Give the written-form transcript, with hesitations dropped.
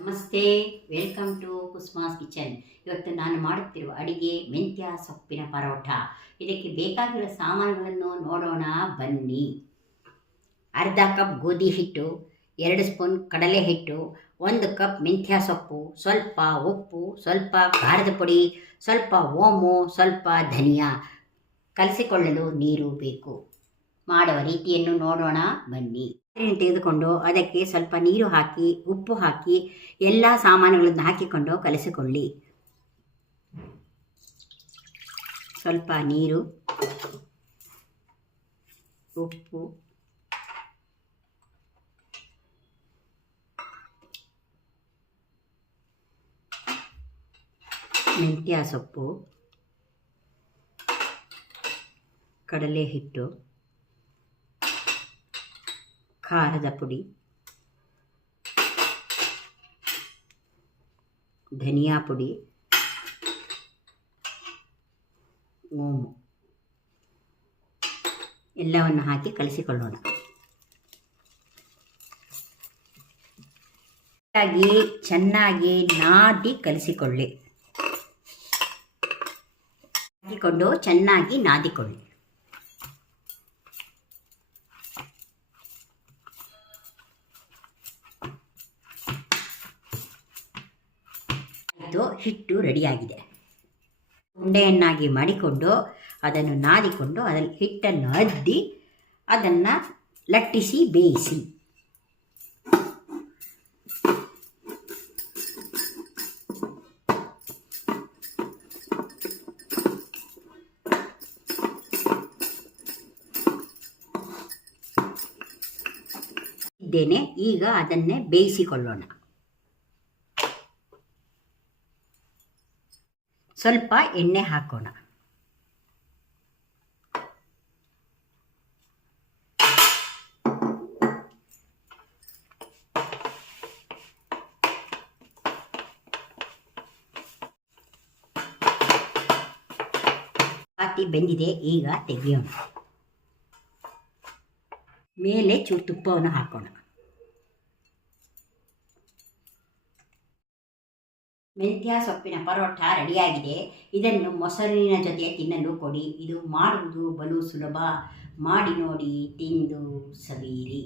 ನಮಸ್ತೆ, welcome to ಕುಸ್ಮಾಸ್ kitchen. ಇವತ್ತು ನಾನು ಮಾಡುತ್ತಿರುವ ಅಡಿಗೆ ಮೆಂತ್ಯ ಸೊಪ್ಪಿನ ಪರೋಟ. ಇದಕ್ಕೆ ಬೇಕಾಗಿರುವ ಸಾಮಾನುಗಳನ್ನು ನೋಡೋಣ ಬನ್ನಿ. ಅರ್ಧ ಕಪ್ ಗೋಧಿ ಹಿಟ್ಟು, 2 ಸ್ಪೂನ್ ಕಡಲೆ ಹಿಟ್ಟು, 1 ಕಪ್ ಮೆಂತ್ಯ ಸೊಪ್ಪು, ಸ್ವಲ್ಪ ಉಪ್ಪು, ಸ್ವಲ್ಪ ಖಾರದ ಪುಡಿ, ಸ್ವಲ್ಪ ಓಮು, ಸ್ವಲ್ಪ ಧನಿಯಾ. ಕಲಸಿಕೊಳ್ಳಲು ನೀರು ಬೇಕು. ಮಾಡುವ ರೀತಿಯನ್ನು ನೋಡೋಣ ಬನ್ನಿ. ತೆಗೆದುಕೊಂಡು ಅದಕ್ಕೆ ಸ್ವಲ್ಪ ನೀರು ಹಾಕಿ ಉಪ್ಪು ಹಾಕಿ ಎಲ್ಲ ಸಾಮಾನುಗಳನ್ನು ಹಾಕಿಕೊಂಡು ಕಲಸಿಕೊಳ್ಳಿ. ಸ್ವಲ್ಪ ನೀರು, ಉಪ್ಪು, ಮೆಂತ್ಯ ಸೊಪ್ಪು, ಕಡಲೆ ಹಿಟ್ಟು, ಖಾರದ ಪುಡಿ, ಧನಿಯಾ ಪುಡಿ, ಓಮು ಎಲ್ಲವನ್ನು ಹಾಕಿ ಕಲಿಸಿಕೊಳ್ಳೋಣ. ಚೆನ್ನಾಗಿ ನಾದಿ ಕಲಿಸಿಕೊಳ್ಳಿ. ಹಾಕಿಕೊಂಡು ಚೆನ್ನಾಗಿ ನಾದಿಕೊಳ್ಳಿ. ಹಿಟ್ಟು ರೆಡಿಯಾಗಿದೆ. ಉಂಡೆಯನ್ನಾಗಿ ಮಾಡಿಕೊಂಡು ಅದನ್ನು ನಾದಿಕೊಂಡು ಅದರಲ್ಲಿ ಹಿಟ್ಟನ್ನು ಅದ್ದಿ ಅದನ್ನು ಲಟ್ಟಿಸಿ ಬೇಯಿಸಿ. ಈಗ ಅದನ್ನೇ ಬೇಯಿಸಿಕೊಳ್ಳೋಣ. ಸ್ವಲ್ಪ ಎಣ್ಣೆ ಹಾಕೋಣ. ಚಪಾತಿ ಬೆಂದಿದೆ, ಈಗ ತೆಗೆಯೋಣ. ಮೇಲೆ ಚೂರು ತುಪ್ಪವನ್ನು ಹಾಕೋಣ. ಮೆಂತ್ಯ ಸೊಪ್ಪಿನ ಪರೋಟ ರೆಡಿಯಾಗಿದೆ. ಇದನ್ನು ಮೊಸರಿನ ಜೊತೆ ತಿನ್ನಲು ಕೊಡಿ. ಇದು ಮಾಡುವುದು ಬಲು ಸುಲಭ. ಮಾಡಿ ನೋಡಿ, ತಿಂದು ಸವಿಯಿರಿ.